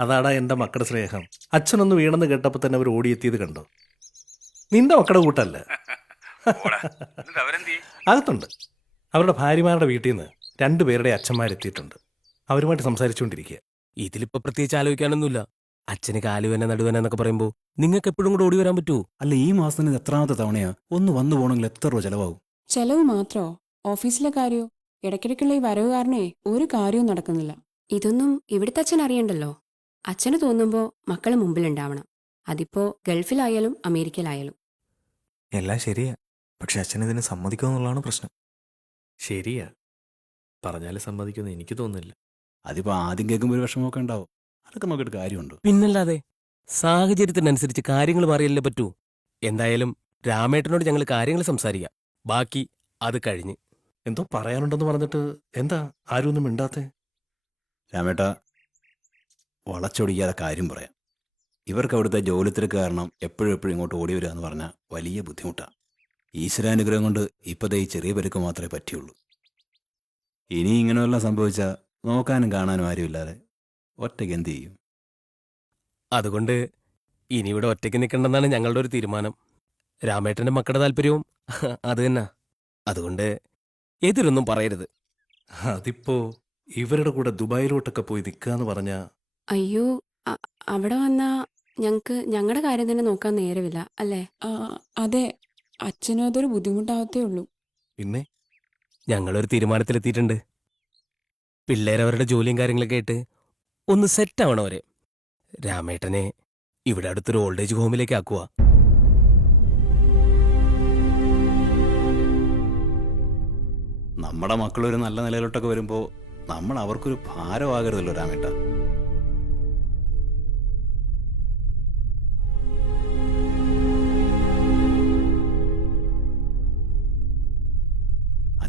അതാടാ എന്റെ മക്കളുടെ സ്നേഹം. അച്ഛനൊന്ന് വീണെന്ന് കേട്ടപ്പോൾ തന്നെ അവർ ഓടിയെത്തിയത് കണ്ടോ. നിന്റെ മക്കളുടെ കൂട്ടല്ല. അകത്തുണ്ട്. അവരുടെ ഭാര്യമാരുടെ വീട്ടിൽ നിന്ന് രണ്ടുപേരുടെ അച്ഛന്മാരെത്തിയിട്ടുണ്ട് അവരുമായിട്ട് സംസാരിച്ചുകൊണ്ടിരിക്കുക ഇതിലിപ്പോ പ്രത്യേകിച്ച് ആലോചിക്കാനൊന്നുമില്ല. അച്ഛന് കാലുവേന നടുവേന എന്നൊക്കെ പറയുമ്പോൾ നിങ്ങൾക്ക് എപ്പോഴും കൂടെ ഓടി വരാൻ പറ്റുമോ അല്ല ഈ മാസത്തിന് എത്രാമത്തെ തവണയാ? ഒന്ന് വന്നു പോകണമെങ്കിൽ എത്ര രൂപ ചെലവാകും? ചെലവ് മാത്രോ? ഓഫീസിലെ കാര്യോ? ഇടയ്ക്കിടയ്ക്കുള്ള ഈ വരവ് കാരണേ ഒരു കാര്യവും നടക്കുന്നില്ല. ഇതൊന്നും ഇവിടുത്തെ അച്ഛൻ അറിയണ്ടല്ലോ. അച്ഛന് തോന്നുമ്പോ മക്കൾ മുമ്പിലുണ്ടാവണം. അതിപ്പോ ഗൾഫിലായാലും അമേരിക്കയിലായാലും. എല്ലാം ശരിയാ. പക്ഷെ അച്ഛൻ ഇതിന് സമ്മതിക്കുന്നുള്ളതാണ് പ്രശ്നം. ശരിയാ. പറഞ്ഞാലും സമ്മതിക്കുമെന്ന് എനിക്ക് തോന്നുന്നില്ല. അതിപ്പോ ആദ്യം കേൾക്കുമ്പോൾ ഒരു വിഷമമൊക്കെ ഉണ്ടാവും. അതൊക്കെ നോക്കിയിട്ട് കാര്യമുണ്ട്. പിന്നല്ലാതെ സാഹചര്യത്തിനനുസരിച്ച് കാര്യങ്ങൾ മാറിയല്ലേ പറ്റൂ? എന്തായാലും രാമേട്ടനോട് ഞങ്ങൾ കാര്യങ്ങൾ സംസാരിക്കാം. ബാക്കി അത് കഴിഞ്ഞ്. എന്തോ പറയാനുണ്ടെന്ന് പറഞ്ഞിട്ട് എന്താ? ആരും ഒന്നും മിണ്ടാത്തേ? രാമേട്ട വളച്ചൊടിക്കാതെ കാര്യം പറയാം. ഇവർക്ക് അവിടുത്തെ ജോലി തിരക്ക് കാരണം എപ്പോഴും എപ്പോഴും ഇങ്ങോട്ട് ഓടി വരിക എന്ന് പറഞ്ഞാൽ വലിയ ബുദ്ധിമുട്ടാണ് ഈശ്വരാനുഗ്രഹം കൊണ്ട് ഇപ്പോഴത്തെ ഈ ചെറിയ പെരുക്ക് മാത്രമേ പറ്റിയുള്ളൂ. ഇനി ഇങ്ങനെയെല്ലാം സംഭവിച്ചാൽ നോക്കാനും കാണാനും ആരുമില്ലാതെ ഒറ്റയ്ക്ക് എന്ത് ചെയ്യും? അതുകൊണ്ട് ഇനി ഇവിടെ ഒറ്റയ്ക്ക് നിൽക്കണ്ടെന്നാണ് ഞങ്ങളുടെ ഒരു തീരുമാനം. രാമേട്ടന്റെ മക്കളുടെ താല്പര്യവും അത് തന്നെ. അതുകൊണ്ട് എതിരൊന്നും പറയരുത്. അതിപ്പോ ഇവരുടെ കൂടെ ദുബായിലോട്ടൊക്കെ പോയി നിൽക്കുക എന്ന് പറഞ്ഞാ അയ്യോ അ- അവിടെ വന്നാ ഞങ്ങക്ക് ഞങ്ങളുടെ കാര്യം തന്നെ നോക്കാൻ നേരമില്ല അല്ലേ? ആ, അതെ. അച്ഛനും അതൊരു ബുദ്ധിമുട്ടാവത്തേ ഉള്ളൂ. പിന്നെ? ഞങ്ങളൊരു തീരുമാനത്തിലെത്തിയിട്ടുണ്ട്. പിള്ളേരവരുടെ ജോലിയും കാര്യങ്ങളൊക്കെ ആയിട്ട് ഒന്ന് സെറ്റ് ആവണം അവരെ. രാമേട്ടനെ ഇവിടെ അടുത്തൊരു ഓൾഡ് ഏജ് ഹോമിലേക്ക് ആക്കുക നമ്മുടെ മക്കളൊരു നല്ല നിലയിലോട്ടൊക്കെ വരുമ്പോൾ നമ്മൾ അവർക്കൊരു ഭാരമാകരുതല്ലോ രാമേട്ട.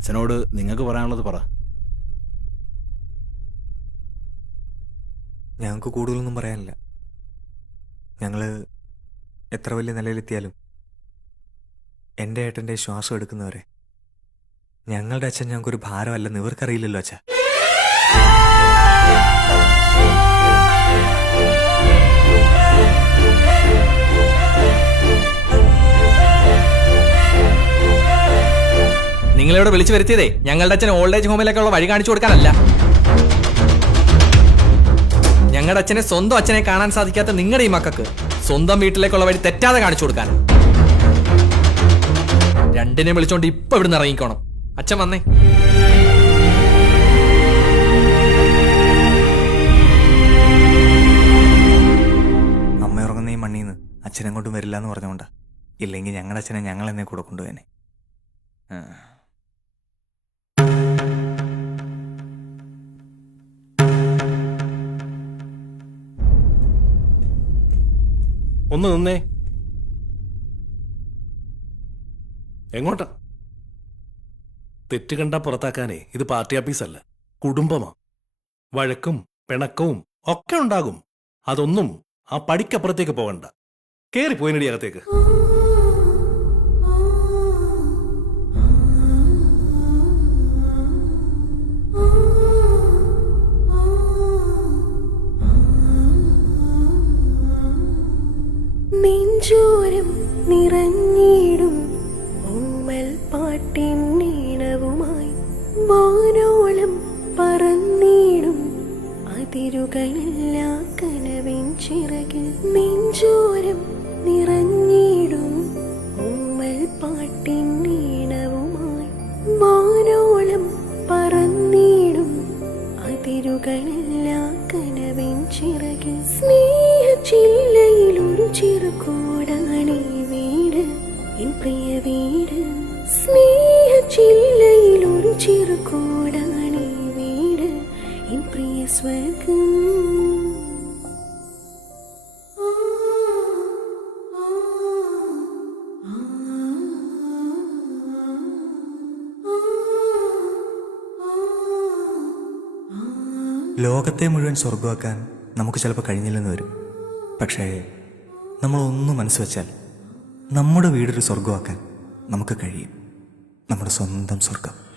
അച്ഛനോട് നിങ്ങൾക്ക് പറയാനുള്ളത് പറ. ഞങ്ങൾക്ക് കൂടുതലൊന്നും പറയാനില്ല. ഞങ്ങൾ എത്ര വലിയ നിലയിലെത്തിയാലും എന്റെ ഏട്ടന്റെ ശ്വാസം എടുക്കുന്നവരെ. ഞങ്ങളുടെ അച്ഛൻ ഞങ്ങൾക്കൊരു ഭാരമല്ലെന്ന് ഇവർക്കറിയില്ലല്ലോ അച്ഛാ. നിങ്ങളിവിടെ വിളിച്ചു വരുത്തിയതേ? ഞങ്ങളുടെ അച്ഛൻ ഓൾഡ് ഏജ് ഹോമിലേക്കുള്ള വഴി കാണിച്ചു കൊടുക്കാനല്ല. ഞങ്ങളുടെ അച്ഛനെ സ്വന്തം അച്ഛനെ കാണാൻ സാധിക്കാത്ത നിങ്ങളുടെ ഈ മക്കൾക്ക് സ്വന്തം വീട്ടിലേക്കുള്ള വഴി തെറ്റാതെ കാണിച്ചു കൊടുക്കാൻ. രണ്ടിനെ വിളിച്ചോണ്ട് ഇപ്പൊ ഇവിടുന്ന് ഇറങ്ങിക്കോണം. അച്ഛൻ വന്നേ. അമ്മ ഉറങ്ങുന്ന ഈ മണ്ണീന്ന്. അച്ഛൻ വരില്ല എന്ന് പറഞ്ഞുകൊണ്ടാ. ഇല്ലെങ്കിൽ ഞങ്ങളുടെ അച്ഛനെ ഞങ്ങൾ എന്നെ കൂടെ കൊണ്ടുപോയനെ. ആ. ഒന്ന് നിന്നേ. എങ്ങോട്ടാ? തെറ്റ് കണ്ടാ പുറത്താക്കാനേ ഇത് പാർട്ടി ഓഫീസല്ല കുടുംബമാ. വഴക്കും പിണക്കവും ഒക്കെ ഉണ്ടാകും. അതൊന്നും ആ പടിക്കപ്പുറത്തേക്ക് പോകണ്ട. കേറി പോയിനടി അകത്തേക്ക്. നെഞ്ചോരം നിറഞ്ഞിടും ഉമ്മൽ പാട്ടിൻ നീണവുമായി വാനോളം പറന്നിടും അതിരുകളില്ല കനവിൻ ചിറകിൽ നെഞ്ചോരം നിറഞ്ഞിടും എൻ പ്രിയ സ്നേഹ ചില്ലയിൽ എൻ പ്രിയ ലോകത്തെ മുഴുവൻ സ്വർഗമാക്കാൻ നമുക്ക് ചിലപ്പോൾ കഴിഞ്ഞില്ലെന്ന് വരും പക്ഷേ നമ്മളൊന്നും മനസ്സ് വെച്ചാൽ നമ്മുടെ വീടൊരു സ്വർഗമാക്കാൻ നമുക്ക് കഴിയും. നമ്മുടെ സ്വന്തം സ്വർഗം